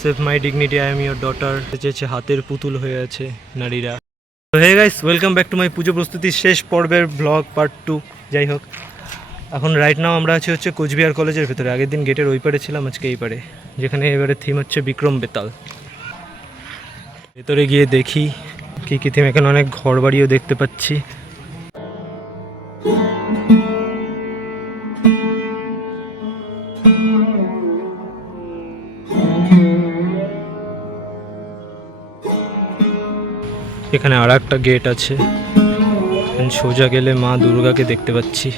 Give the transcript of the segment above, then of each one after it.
Save my dignity I am your daughter চেয়েছে হাতের পুতুল হয়ে আছে নারীরা। তো hey guys welcome back to my Pujo প্রস্তুতির শেষ পর্বের ব্লগ পার্ট টু যাই হোক, এখন রাইট নাও আমরা আছি হচ্ছে কোচবিহার কলেজের ভেতরে। আগের দিন গেটের ওই পারে ছিলাম, আজকে এই পারে। যেখানে এবারে থিম হচ্ছে বিক্রম বেতাল। ভেতরে গিয়ে দেখি কী কী থিম এখানে অনেক ঘর বাড়িও দেখতে পাচ্ছি। এখানে আর একটা গেট আছে সোজা গেলে মা দুর্গাকে দেখতে পাচ্ছি।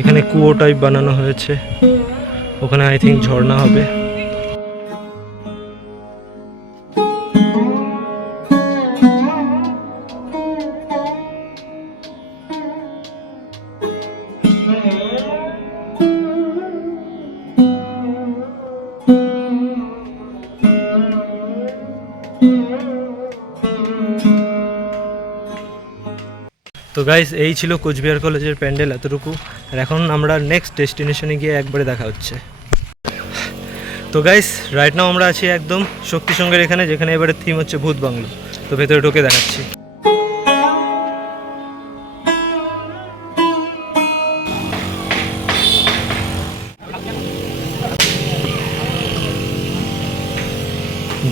এখানে কুয়ো টাইপ বানানো হয়েছে। ওখানে আই থিঙ্ক ঝর্ণা হবে। তো গাইস এই ছিল কোচবিহার কলেজের প্যান্ডেল এতটুকু। আর এখন আমরা নেক্সট ডেস্টিনেশনে গিয়ে একবারে দেখা হচ্ছে। তো গাইস রাইট নাও আমরা আছি একদম শক্তি সঙ্গের এখানে, যেখানে এবারে থিম হচ্ছে ভূত বাংলো। তো ভেতরে ঢুকে দেখাচ্ছি।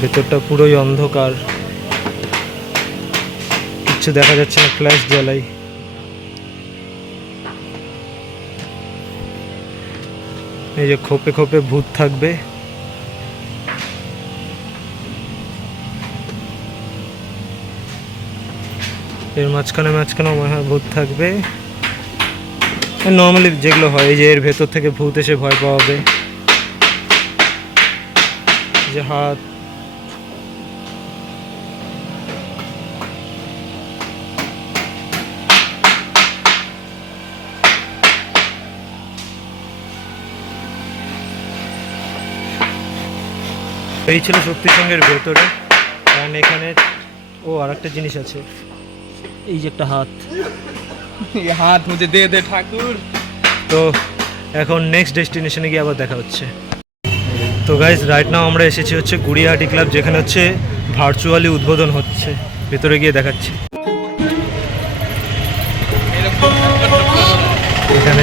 ভেতরটা পুরোই অন্ধকার। কিচ্ছু দেখা যাচ্ছে না ফ্ল্যাশ জ্বালাই। এই যে খোপে খোপে ভূত থাকবে। এর মাঝখানে মাঝখানে মনে হয় ভূত থাকবে। নর্মালি যেগুলো হয়, এই যে এর ভেতর থেকে ভূত এসে ভয় পাওয়াবে যে হাত এই ছিল শক্তি সঙ্গের ভেতরে। কারণ এখানে ও আর একটা জিনিস আছে। এই যে একটা হাত। এই হাত মুঝে দে দে ঠাকুর। তো এখন নেক্সট ডেস্টিনেশনে গিয়ে আবার দেখা হচ্ছে। তো গাইজ রাইট নাও আমরা এসেছি হচ্ছে গুড়িয়াহাটি ক্লাব যেখানে হচ্ছে ভার্চুয়ালি উদ্বোধন হচ্ছে। ভেতরে গিয়ে দেখাচ্ছি। এখানে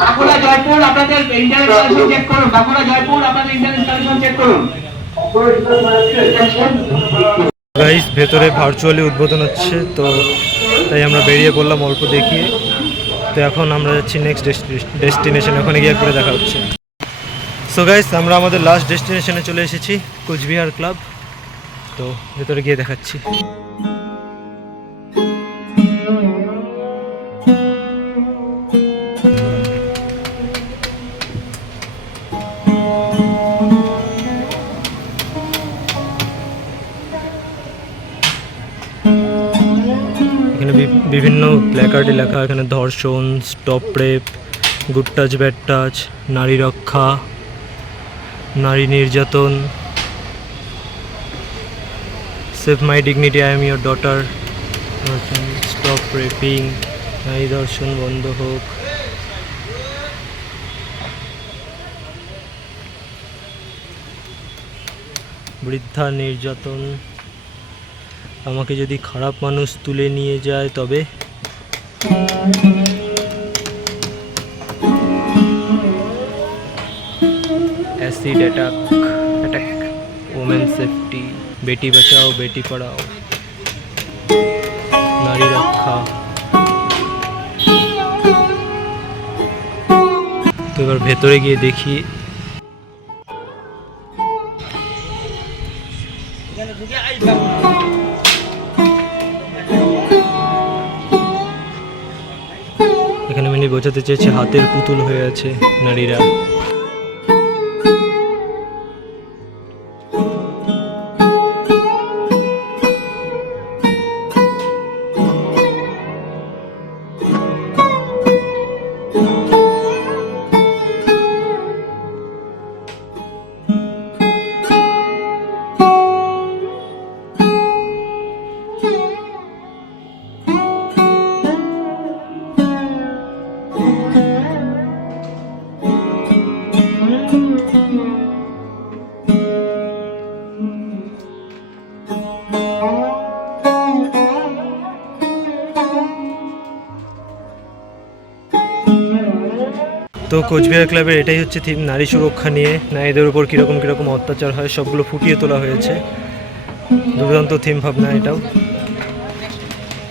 বাঁকুড়া জয়পুর, আপনাদের চেক করুন। বাঁকুড়া জয়পুর, আপনাদের চেক করুন। গাইজ ভেতরে ভার্চুয়ালি উদ্বোধন হচ্ছে, তো তাই আমরা বেরিয়ে পড়লাম অল্প দেখিয়ে। তো এখন আমরা যাচ্ছি নেক্সট ডেস্টিনেশন ওখানে গিয়ে করে দেখা হচ্ছে। সো গাইস আমরা আমাদের লাস্ট ডেস্টিনেশনে চলে এসেছি, কোচবিহার ক্লাব তো ভেতরে গিয়ে দেখাচ্ছি। বিভিন্ন প্ল্যাকার্ডে লেখা, এখানে ধর্ষণ stop rape good touch bad touch নারী রক্ষা, নারী নির্যাতন save my dignity I am your daughter stop raping নারী ধর্ষণ বন্ধ হোক। বৃদ্ধা নির্যাতন আমাকে যদি খারাপ মানুষ তুলে নিয়ে যায় তবে? Acid attack attack women safety বেটি বাঁচাও, বেটি পড়াও, নারী রক্ষা। তো এবার ভেতরে গিয়ে দেখি। এখানে ঢুকে আইবা বোঝাতে চেয়েছে হাতের পুতুল হয়ে আছে নারীরা। তো কোচবিহার ক্লাবের এটাই হচ্ছে থিম নারী সুরক্ষা নিয়ে। নারীদের উপর কীরকম কীরকম অত্যাচার হয়, সবগুলো ফুটিয়ে তোলা হয়েছে। দুর্দান্ত থিম ভাবনা এটাও।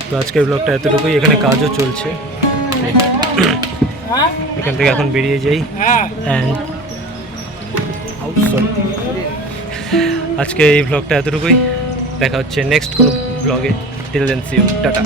তো আজকের ব্লগটা এতটুকুই, এখানে কাজও চলছে। এখান থেকে এখন বেরিয়ে যাই। অ্যান্ড আজকে এই ব্লগটা এতটুকুই। দেখা হচ্ছে নেক্সট কোনো ব্লগে টিল দেন সিউ টাটা